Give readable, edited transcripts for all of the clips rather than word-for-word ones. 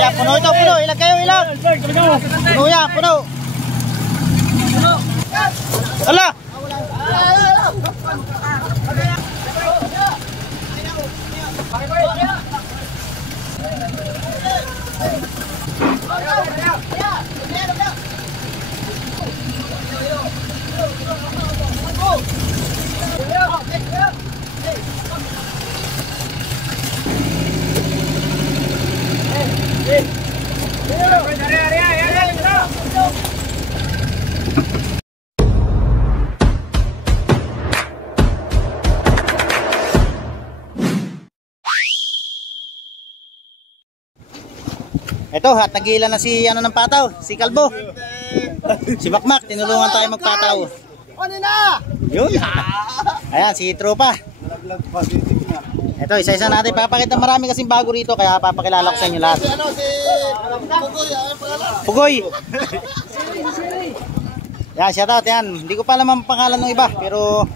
Yan, puno ito, puno. Ilag kayo, ilag. Puno yan, puno. Ala! Ito, at nagilan na si ano ng pataw, si Kalbo. Si Makmak, tinulungan tayo magpataw. Ano na? Yun. Ayan, si Tropa. Ito, isa-isa natin papakita, marami kasing bago rito kaya papakilala ko sa inyo lahat. Si Pugoy. Yan, shout out yan. Hindi ko pa alam ang pangalan ng iba, pero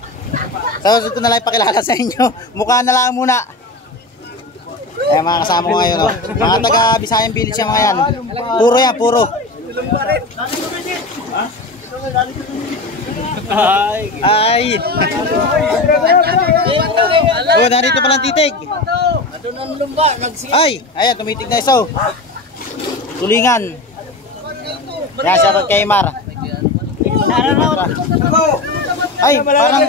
sa susunod ko na lang ipakilala sa inyo. Mukha na lang muna. Eh, mga kasama ko ngayon, oh. Mga taga Bisayang Village yung mga yan. Puro yan, puro. Ay. Oh, narito palang titig. Ay, ayan, tumitig na iso. Tulingan. Yan, shoutout kay Mar. Ay, parang...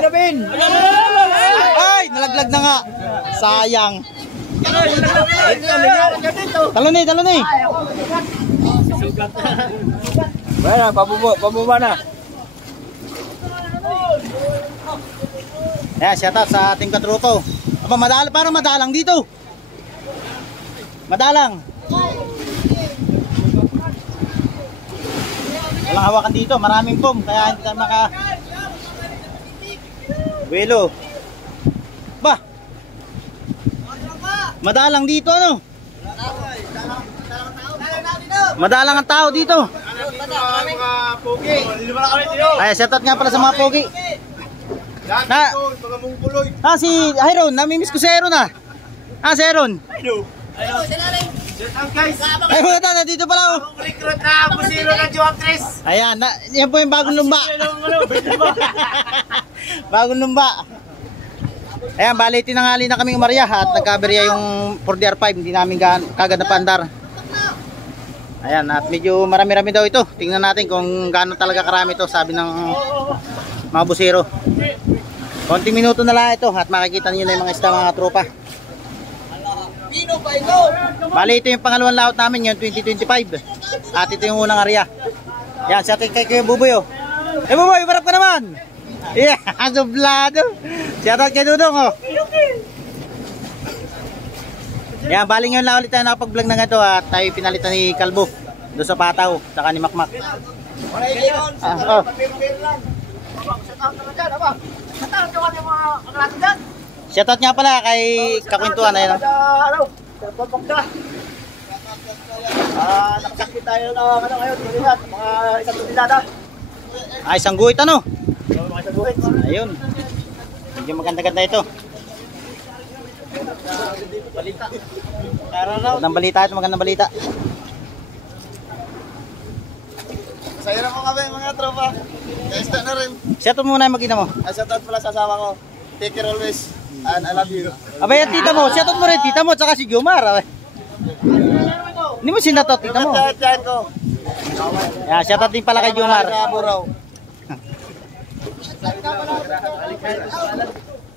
Ay, nalaglag na nga. Sayang. Talon eh. Bueno, pababa na. Ayan, shoutout sa ating katrupo. Aba, parang madalang dito. Madalang. Walang hawakan dito, maraming foam, kaya hindi tayo maka... Buelo. Ba? Madalang dito, ano? Madalang ang tao dito. Ay, shoutout nga pala sa mga pogi. Si Iron, namimiss ko si Iron ah. Si Iron. Ay, wala, dito pala oh. Recruit na busiro ng Juan-Tres. Ayan, yan po yung bagong lumba. Bagong lumba. Ayan, bali tinanghali na kaming umarya at nagkaberya yung 4DR5, hindi namin kagad na pandar. Ayan, at medyo marami-rami daw ito. Tingnan natin kung gaano talaga karami ito, sabi ng mga busero. Konting minuto na lang ito at makikita niyo na yung mga isda, mga tropa. Bali ito yung pangalawang laot namin, yung 2025. At ito yung unang area. Yan, sa ating kay Buboy oh. Buboy, barap ka naman. Yeah, sublado. Shoutout kay Dudong oh. Yan, bali ngayon lang ulit tayo nakapag-vlog na ito at tayo pinalitan ni Kalbo doon sa pataw, saka ni Makmak. Shoutout nga pala kay Kakwentuhan ayun. Nakasakit tayo na ngayon, mga isang tunilada. Ay, isang guhit ano? Ayun. Medyo maganda-ganda ito. Balita. Magandang balita ito, magandang balita. Masaya na po kami mga tropa. Kaista na rin. Shoutout muna yung magkita mo. Shoutout pala sa asawa ko. Take care always. And I love you. Abay, ang tita mo. Shoutout mo rin tita mo, tsaka si Jomar. Hindi mo sinatot tita mo. Yeah, shoutout din pala kay Jomar.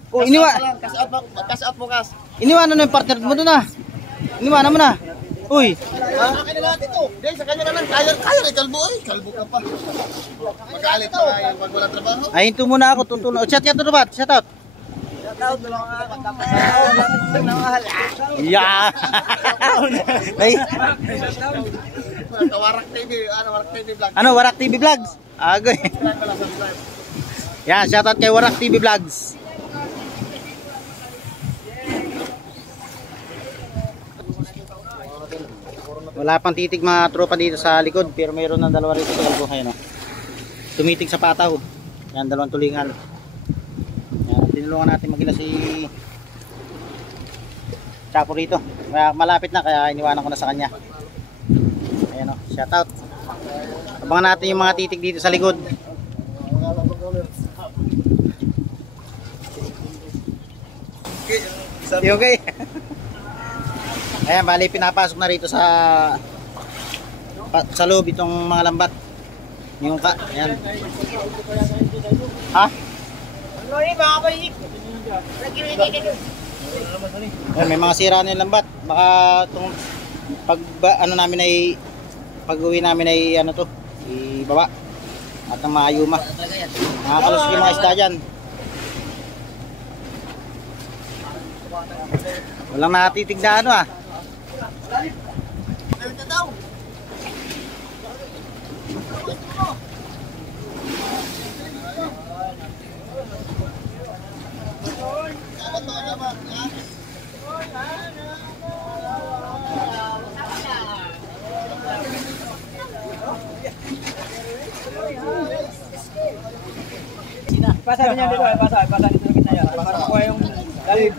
Oh, Cash out bukas. Iniwanan mo yung partner mo doon ah. Iniwanan mo na. Uy. Sa kanya na dito. Dahil sa kanya naman. Kaya rin kalbo eh. Kalbo ka pa. Magalit pa yung wag walang trabaho. Ay, hinto muna ako. Tutulong. Chat yan to ba? Shout out. Shoutout. Yeah. Warak TV. Warak TV vlog. Ano, Warak TV Vlogs? Agoy. Yan, shoutout kay Warak TV Vlogs. Wala pang titig mga tropa dito sa likod, pero mayroon ng dalawa rito sa kalbuhay no. Tumitig sa pataw. Yan, dalawang tulingan. Yan, tinulungan natin magila si Chapo rito. Malapit na kaya iniwanan ko na sa kanya. Ayan o, shout out. Abangan natin yung mga titig dito sa likod. Okay. Ayan, bali pinapasok na rito sa loob itong mga lambat. Yung ka, ayan. Ha? Ayan, may mga sira na yung lambat. Baka itong ano namin ay pag-uwi namin ay ano to, ibaba. At ang mga ayuma. Nakakalusok yung mga isda dyan. Walang natitig na ano ah. Pasa niya dito, pasa dito sa gitna yan. Para makuha yung dalim.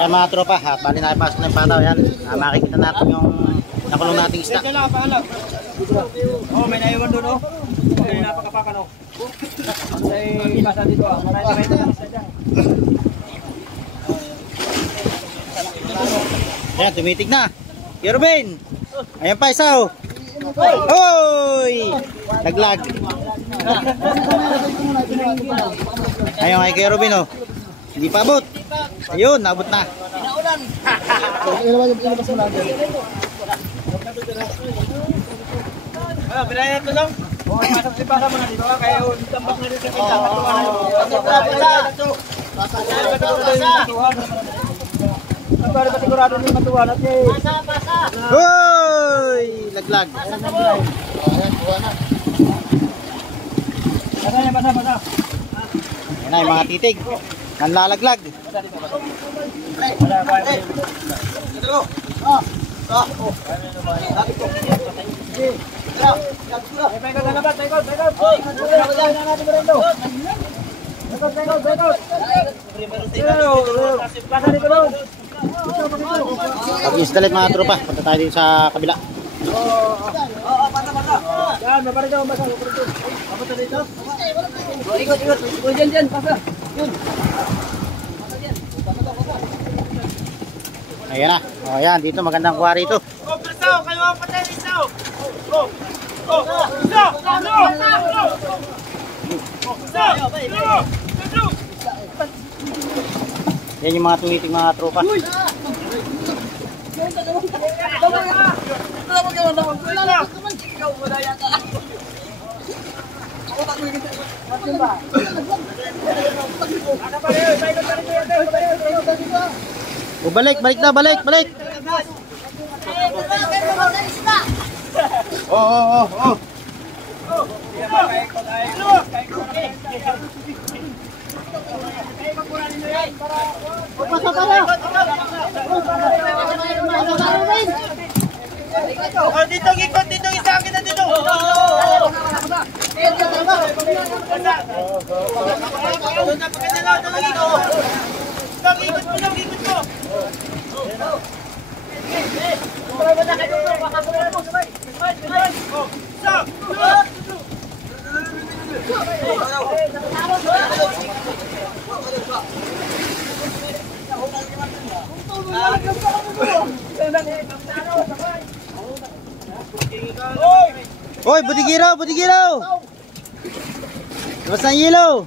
Ayan mga tropa, ha, bali nakipasok na yung pataw yan. Makikita natin yung nakulong nating isda. Oh, may naiwan doon oh. May napakapakan oh. Ay, pasa dito ah. Marami na isa dyan. Ayan, tumitig na. Kerubin! Ayan pa isa oh. Hoy! Naglag. Ayun kay Kerubin oh. Hindi pa abot. Ayun, naabot na. Pinaulan. Ah, bilaya ito lang. Oh, pasa mo na dito ah. Kaya tambak na rin sa kita. Para ba sigurado yung matuwa natin? Pasa. Hoy! Laglag. Ayan, buwan na. Pasa. Ayan na yung mga titig. Nanlalaglag. Pag-install mga tropa. Punta tayo dito sa kabila. Yan, maparin daw, basa. Abot na dito. Ikot. Diyan, pasa. Yun. Ayan na. O yan, dito magandang kuha rito. Oh, presaw, kayo ang patay ni Sao. Oh, Sao. Yan yung mga tumitig mga tropa. O balik na, balik. Oh. Dito, isa akin na dito. Hoy, budigiro! Labas ng yelo!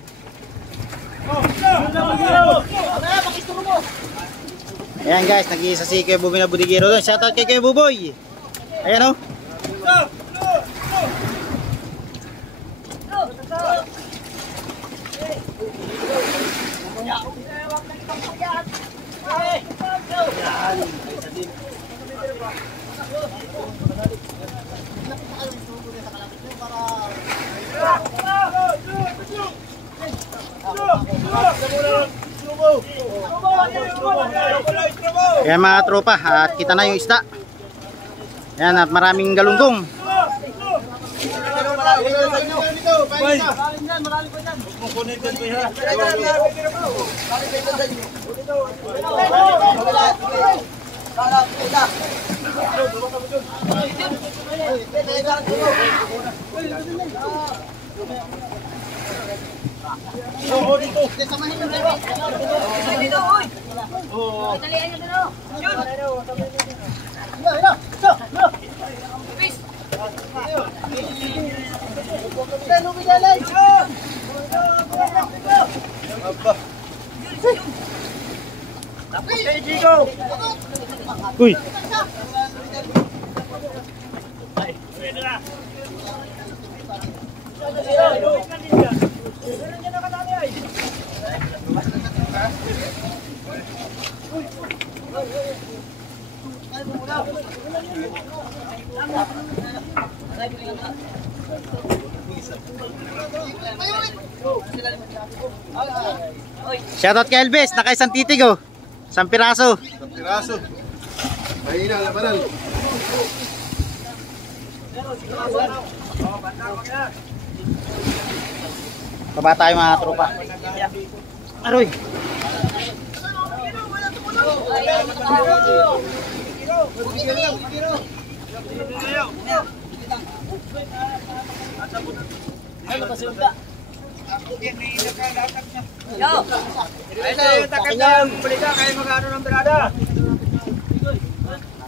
Ayan guys, nag-iisa si Kuya Buboy na budigiro doon. Shoutout kay Kuya Buboy! Ayan o. Ayan mga tropa, at kita na yung isda. Ayan, at maraming galunggong. Kukunin ko ha. Uy. Shoutout kay Elvis, naka isang titig oh. Isang piraso. Isang piraso. Mahina ang labanan. Baba tayo mga tropa. Aroy.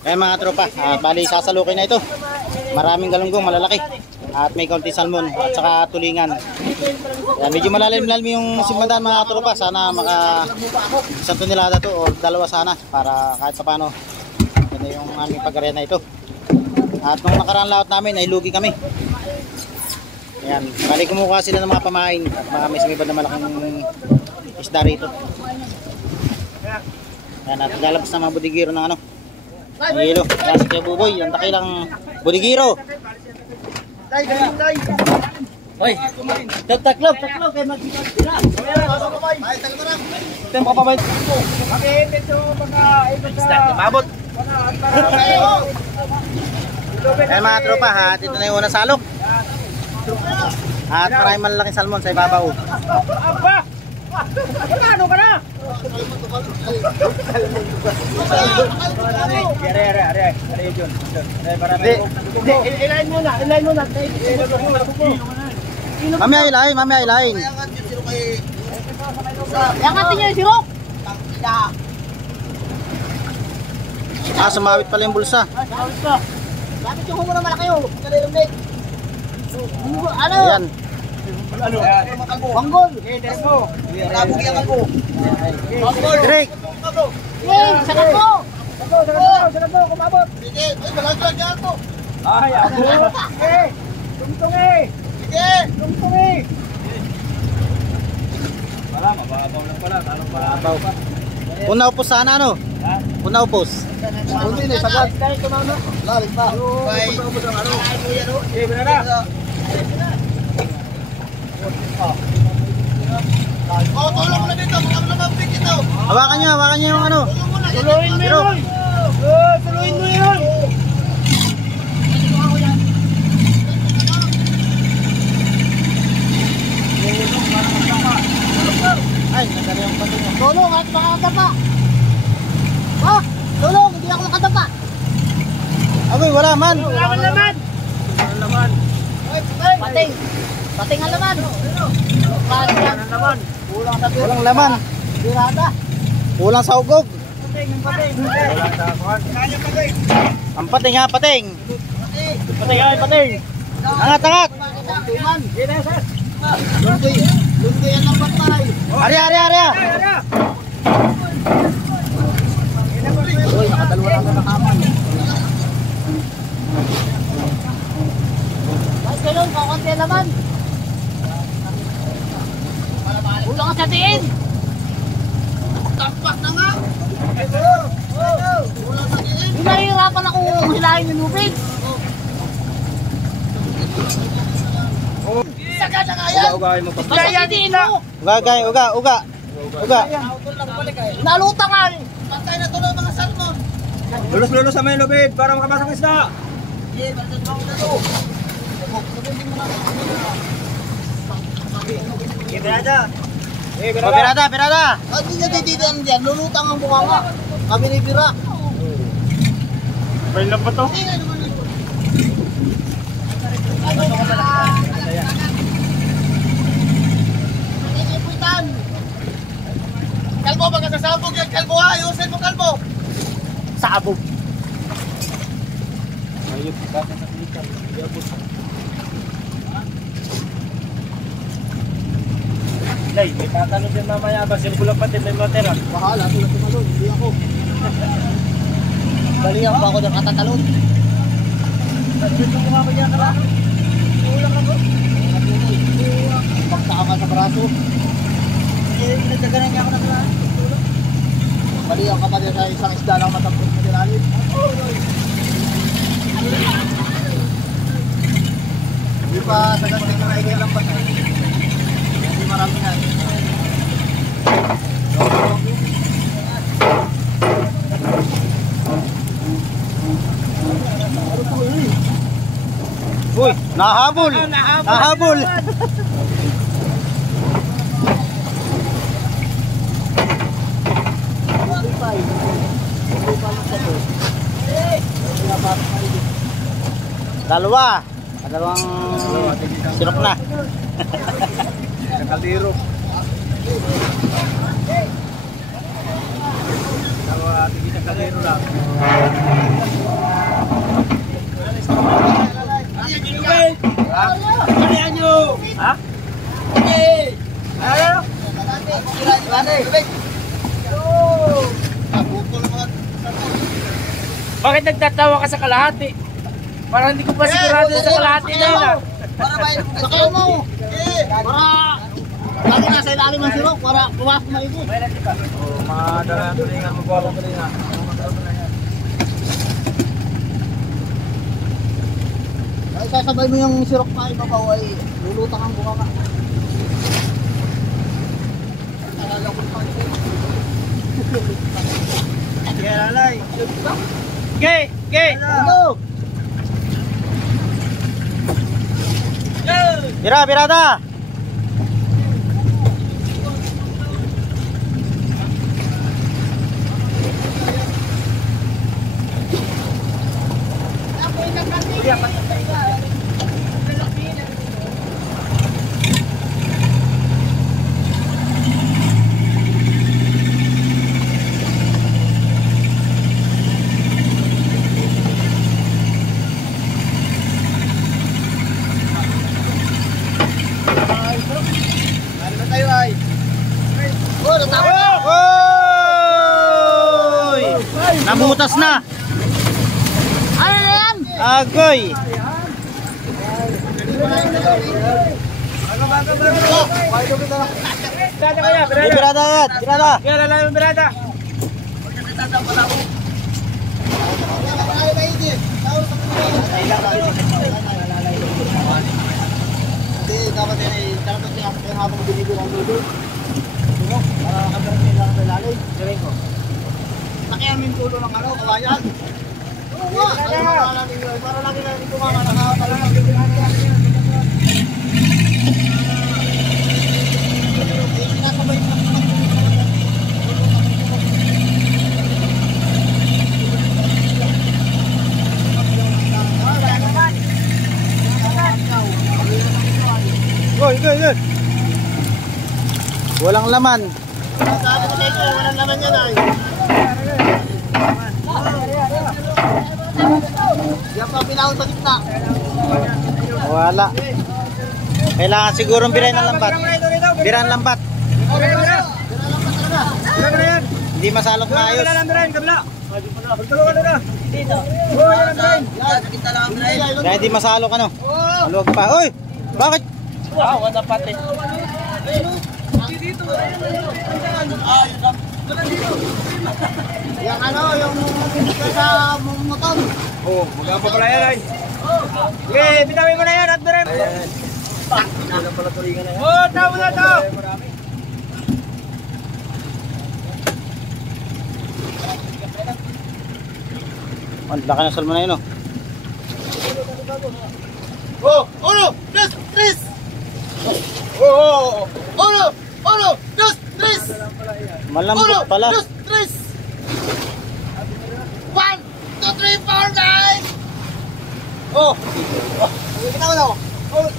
Ayan mga tropa, bali sasalukin na ito. Maraming galunggong malalaki. At may konti salmon at saka tulingan. Ayan, medyo malalim-lalim yung simbahan mga tropa. Sana maka isang tonelada to o dalawa sana para kahit sa paano. Ito yung aming pag-area na ito. At nung nakaraan laot namin ay lugi kami. Ayan, bali kumukuha sila ng mga pamain at mga may sumibad na malaking isda rito. Ayan, at lalabas na mga budigiro ng ano, ng hilo. Ayan, si Kuya Buboy, ang dakilang budigiro. Hoy, taklop kay magsikat sila. Tem pa ba? Makikita ito mga Mabot. Ayan mga tropa, ha, dito na yung unang salok. At maraming malalaking salmon sa ibabaw. Aba! Ano ka na? Are yun. Ilayin muna. Mamaya ilahin. Yang ating yung sirok. Sumawit pala yung bulsa. Bakit yung humura malaki yun? Ano? Ayan. Wanggol. Drake. Sagat mo. Sagat mo, kumabot. Sige, ay malaglag yan to. Ay, abot. Tungtong eh. Sige. Tungtong eh. Wala, mababaw lang pala. Talong mababaw pa. Una upos sana ano? Una upos. Hindi na, sagat. Lalim pa. Bye. Okay, binara. Oh, tulong na dito. Mga lumabig ito. Hawakan niyo yung ano. Tuluin mo yun. Tuluin mo yun. Ay, nagkari yung patungo. Tulong at makakadapa. Oh, tulong. Hindi ako nakadapa. Agoy, wala man. Wala naman. Pating. Pating ang laman. Wala naman. Walang laman. Birada. Kulang sa ugog. Wala sa kuhan. Ang pating ha, pating. Pating. Angat. Lundoy ang nabatay. Ari. Uy, nakadalawa lang na nakaman. Mas galong, kakunti naman. Ulang ka sa tiin. Tampak na nga. Hindi nahihirapan ako hilahin ng lubid. Sagad na nga yan. Basta hitiin mo. Uga. Naluta nga. Patay na tuloy mga salmon. Lulos sa may lubid para makapasok isda. O, birada, birada. At hindi niya tititan dyan, lulutang ang mukha nga. Kami ni Bira. May lang ba to? Kalbo, baka sasabog yan. Kalbo ha, ayusin mo kalbo. Sabog. Lay, may tatanong din mamaya ba? Sirkulang pati may matera. Bahala, sila tumalon, hindi ako. Balihan pa ako ng katatalon. Dito mo nga ba niya ka ba? Ulang ako. Pagsaka ka sa braso. Nagdaganan niya ako ng lahat. Balihan ka pa din sa isang isda lang matapos na dinalit. Hindi pa sagat na naigay lang ba tayo? Hindi marami na. Uy, nahabol. Nahabol. Dalawa. Dalawang sirok na. Sa kaldero. Tigil sa kaldero lang. Ha? Bakit nagtatawa ka sa kalahati? Parang hindi ko pa sigurado sa kalahati na yun ah. Para ba yung sakay mo? Para lagi nasa ilalim ng sirok para pumasok na ito. Mga dalang tulingan, magwalang tulingan. Ay sasabay mo yung sirok na ibabaw ay lulutang ang bunga ka. Gay! Gay! Ano? Bira, birada. Oh, natapos na! Oy! Nabutas na. Ano na yan? Agoy. Birada kaya, Di birada yan. Birada. Kaya lalaki yung birada. Hindi, dapat yan ay dapat yung habang binigyan ng lulo. Diba? Para nakagaran nila ang lalim. Galing ko. Nakiamin tulo ng ano, kabayan. Oo nga. Para lagi na rin kumama. Sinasabay mo. Goy, goy, goy. Walang laman. Sabi ko kayo, walang laman yan ay. Yan pa pinahon sa gitna. Wala. Kailangan sigurong birahin ng lambat. Birahan lambat. Hindi masalot maayos. Kaya hindi masalok ano. Maluwag pa. Uy! Bakit? Wala pati. Yung ano, yung sa motor. Oo, magkapa pala yan ay. Okay, bitawin mo na yan at direm. Oo, tama na to. Ang laki ng salmon na yun oh. Oh, uno, dos, tres. Oh! Oh! Uno! Uno! Dos! Tres! Malambot pala. Dos! Tres! 1, 2, 3, 4, guys! Oh! Kita mo na ako. Oh!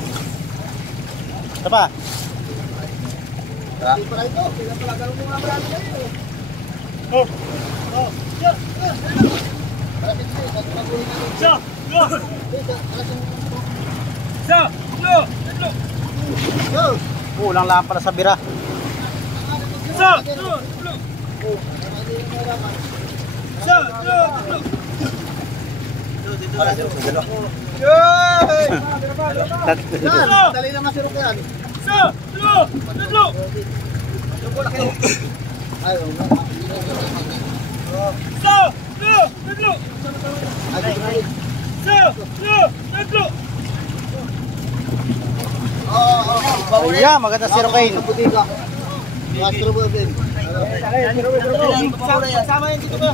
Ito pa. Hindi pala ito. Hindi pala ganun mga marami na ito. Oh. Oh! Sa! Go! Sa! Go! Go! Kulang lang pala sa bira. Sa! Go! Sa! Go! Yay! Sa! Dali na masirok yan. Sa! Go! Tatlo! Ayaw. Sa! Go! Tatlo! Sa! Go! Tatlo! Ayan, maganda si Rokain. Butika. Masirok mo din. Sama yan dito ba?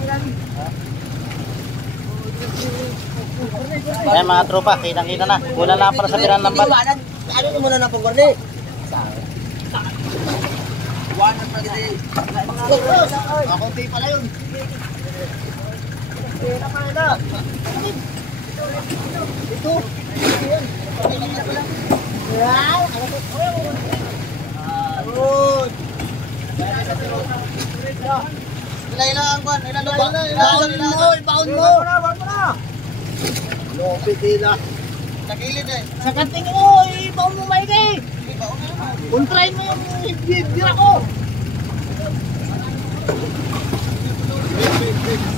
Ayan mga tropa, kitang-kita na. Kulang lang para sa bira ng lambat. Ano yung muna na pagwarni? Ako pala yun. Ito. Good. Ilan ang kwan? Ilan mo? Ibaon mo. Lope tila. Nagilid eh. Sa kanting mo, ibaw mo maigi. Kontrahin mo yung bira ko.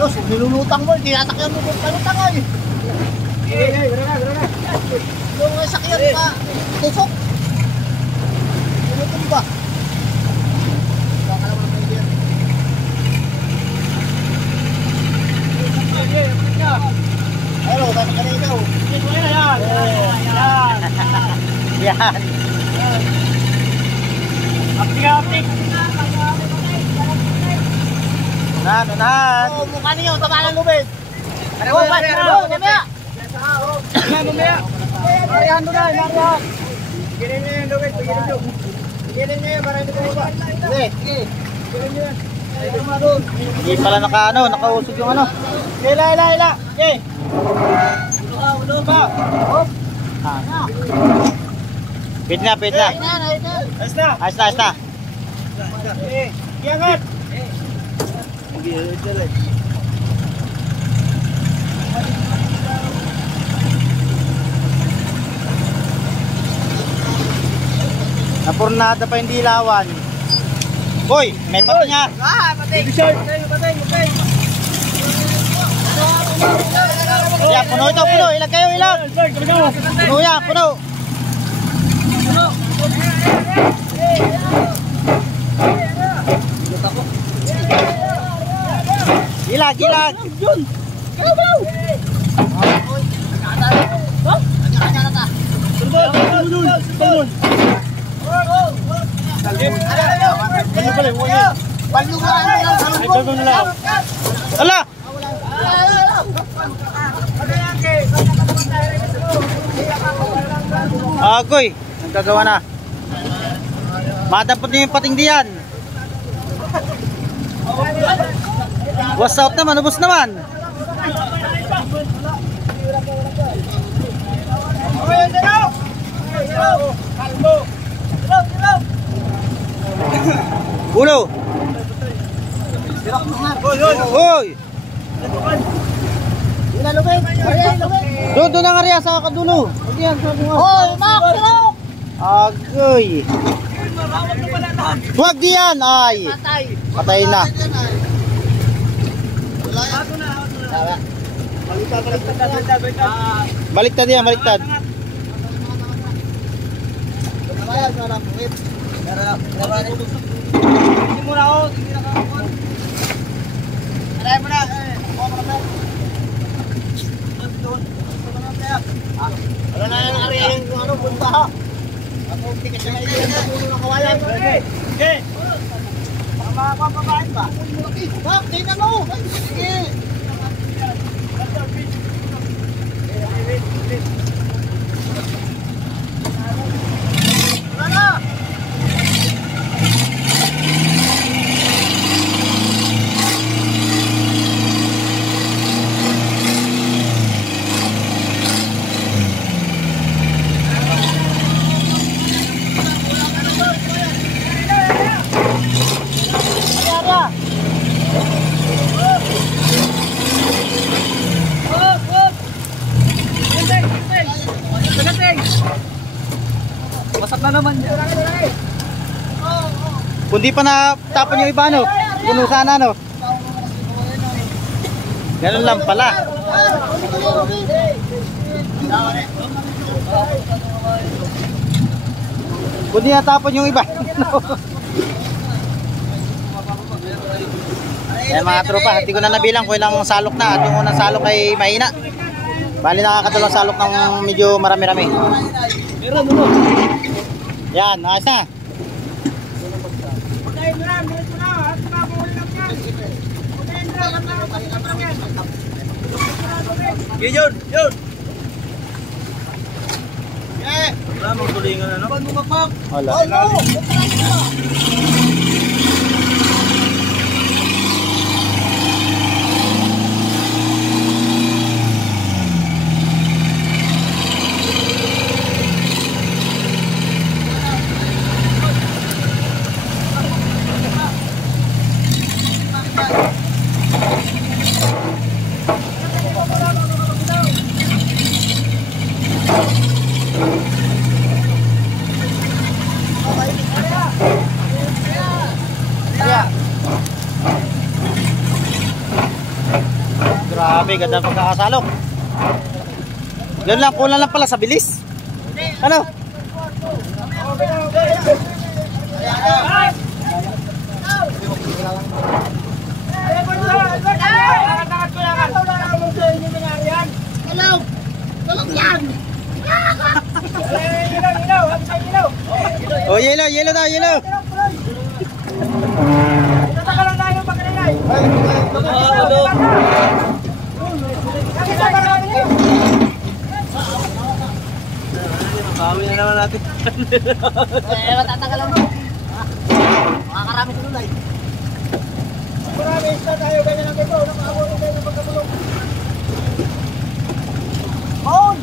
Sos, nilulutang mo. Tinatakyan mo kung palutang ay. Yung sakyan pa. Tusok. Nilutang ba? Baka naman ang pwede yan. Hello, tama ka na ikaw. Yan. Aptik! Unahan. Oh, mukha niyo, tama ng lubid. Oh, Mamaya. Mamaya! Marihan mo na, Marihan. Girin niyo yung lubid, girin niyo. Girin niyo yung marami ko ba? Sige, sige. Girin niyo yan. Hindi pala nakausog yung ano. Ila! Okay! Ulo pa! Pit na. Ayos na! Ayos na. Okay! Iangat! Napurnada pa yung dilawan. Boy, may pati nga. Bishard! Patay! Yan, puno ito. Ilag kayo, ilag. Puno yan, puno. Ilag. Ala! Agoy, nagkagawa na. Madampot niyo yung pating diyan. Was out naman, ubos naman. Ulo. Hoy. Doon ang area sa kadulo. Diyan sa bunga. Hoy, makro! Agoy. Huwag diyan ay. Patay. Patay na. Baliktad yan, baliktad. Hindi mo na ako! Hindi na ako! Aray mo na. Wala na yung area yung ano, punta ha. Ako, hindi kasi na yung puno ng kawayan. Okay! Makakapabain ba? Bak, tingnan mo. Sige. Wala na. Kung di pa natapon yung iba, no? Puno sana, no? Ganun lang pala. Kung di natapon yung iba. Yan mga tropa, hindi ko na nabilang kung ilang salok na. At yung unang salok ay mahina. Bali nakakatulong salok ng medyo marami-rami. Yan, ayos na. Yun. Wala mong tulingan ano? Wala. Grabe, ganda pagkakasalok. Yun lang, kulang lang pala sa bilis. Ano? Oh, yellow daw, yellow. Kami na naman natin. Matatagalan mo. Makakarami sa nulay. Marami isa tayo ganyan ang ito. Nakakabunin tayo ng pagkatulong. On!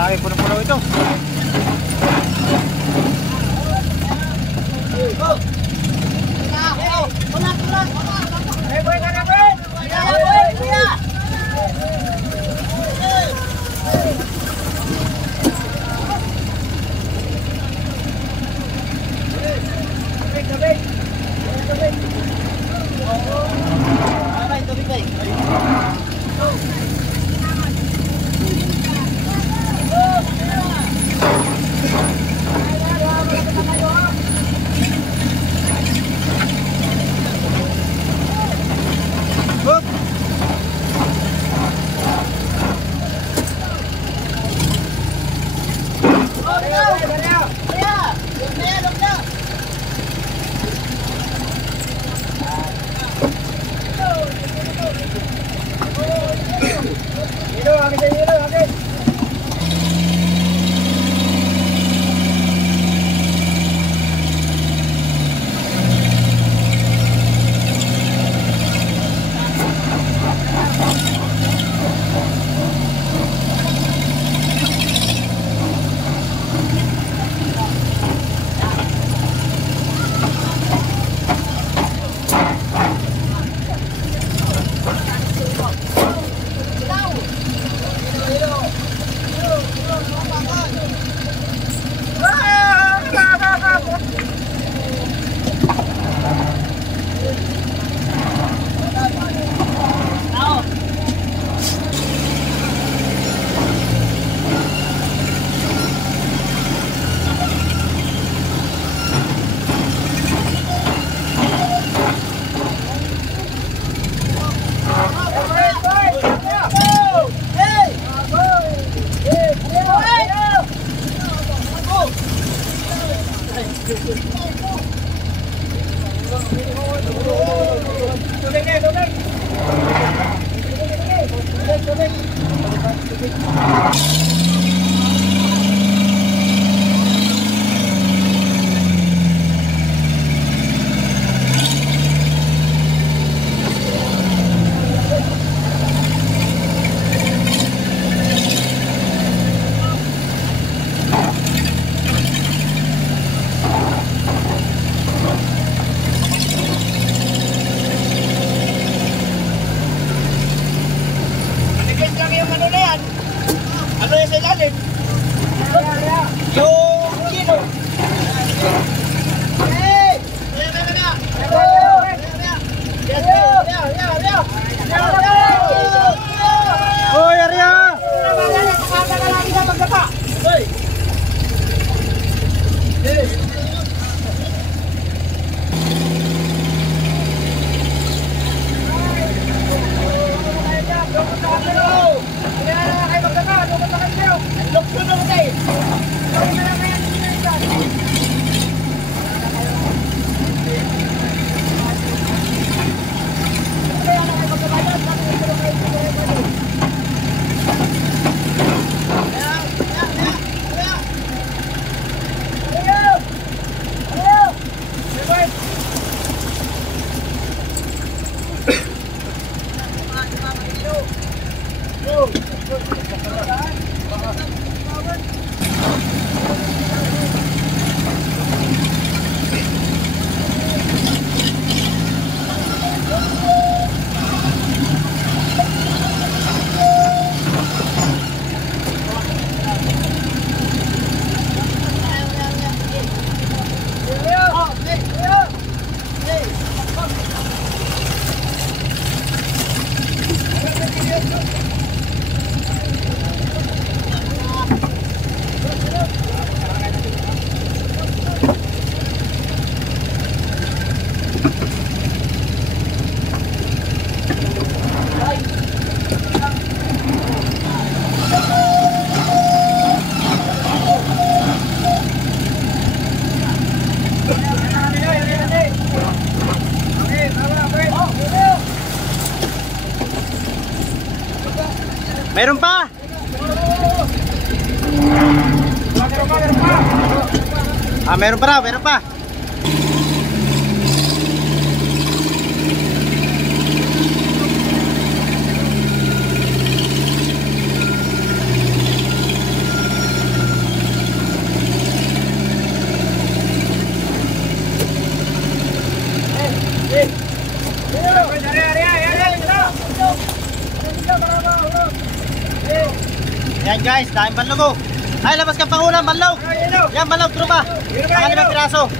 Marami puno-puno ito. Guys, lang yung ano na yan. Ano yung sa ilalim? Yung kilo. Hey! Hoy, Arya! Meron pa! Ah, meron pa raw, meron pa. Yan guys, dahil banlog. Ay, labas ka pang unang banlog. Yan, banlog, tropa. Ang 5 piraso.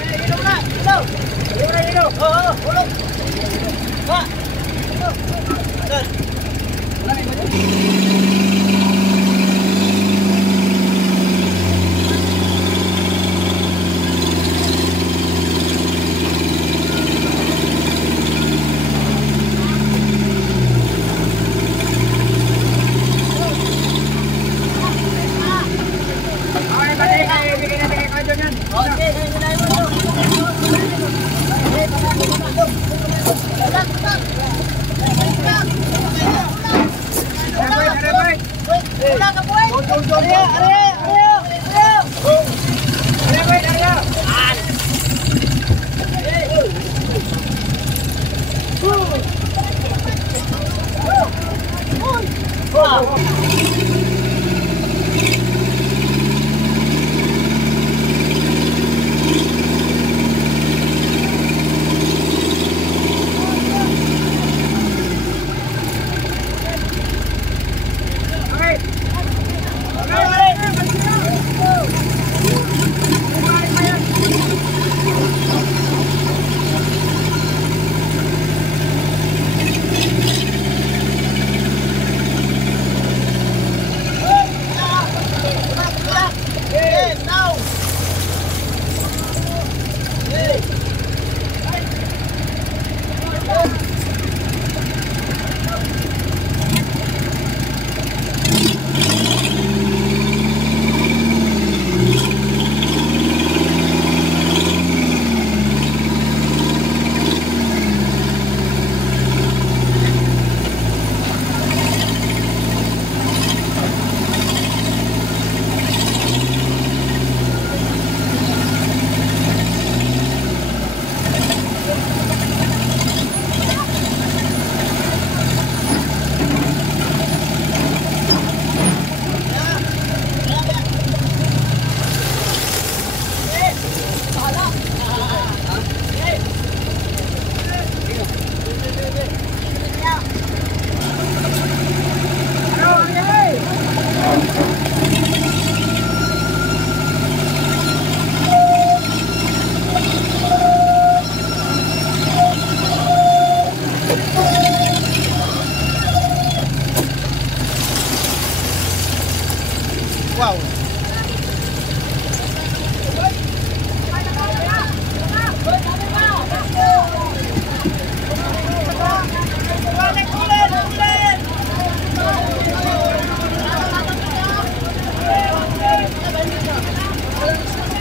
Wow.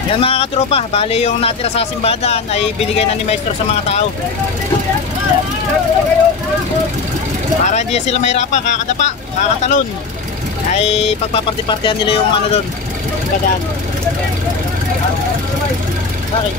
Yan mga katropa, bali yung natira sa simbahan ay binigay na ni Maestro sa mga tao. Para hindi sila mahirapan, kakadapa, kakatalon. Ay pagpaparti-partihan nila yung ano doon, kadaan. Bakit?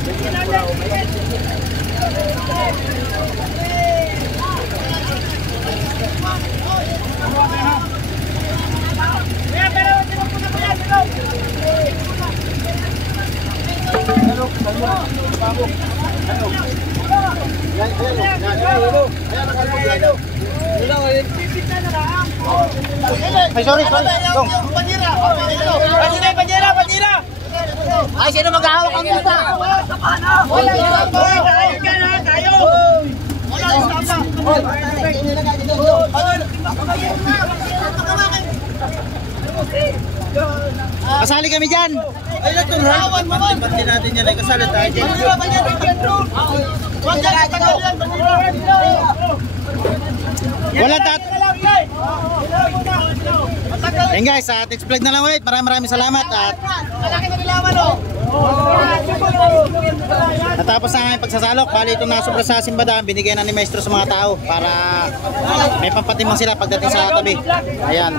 Ay, sorry. Go. Ay, sino maghahawak ang multa? Kasali kami dyan. Ay, natural. Parti natin yan. Ay, kasali tayo dyan. Wala tat. Ayun guys, Tits Vlog na lang ulit. Maraming salamat at natapos na ang pagsasalok. Bali itong nasobra sa simbahan, binigay na ni Maestro sa mga tao para may pampatimang sila pagdating sa tabi. Ayan.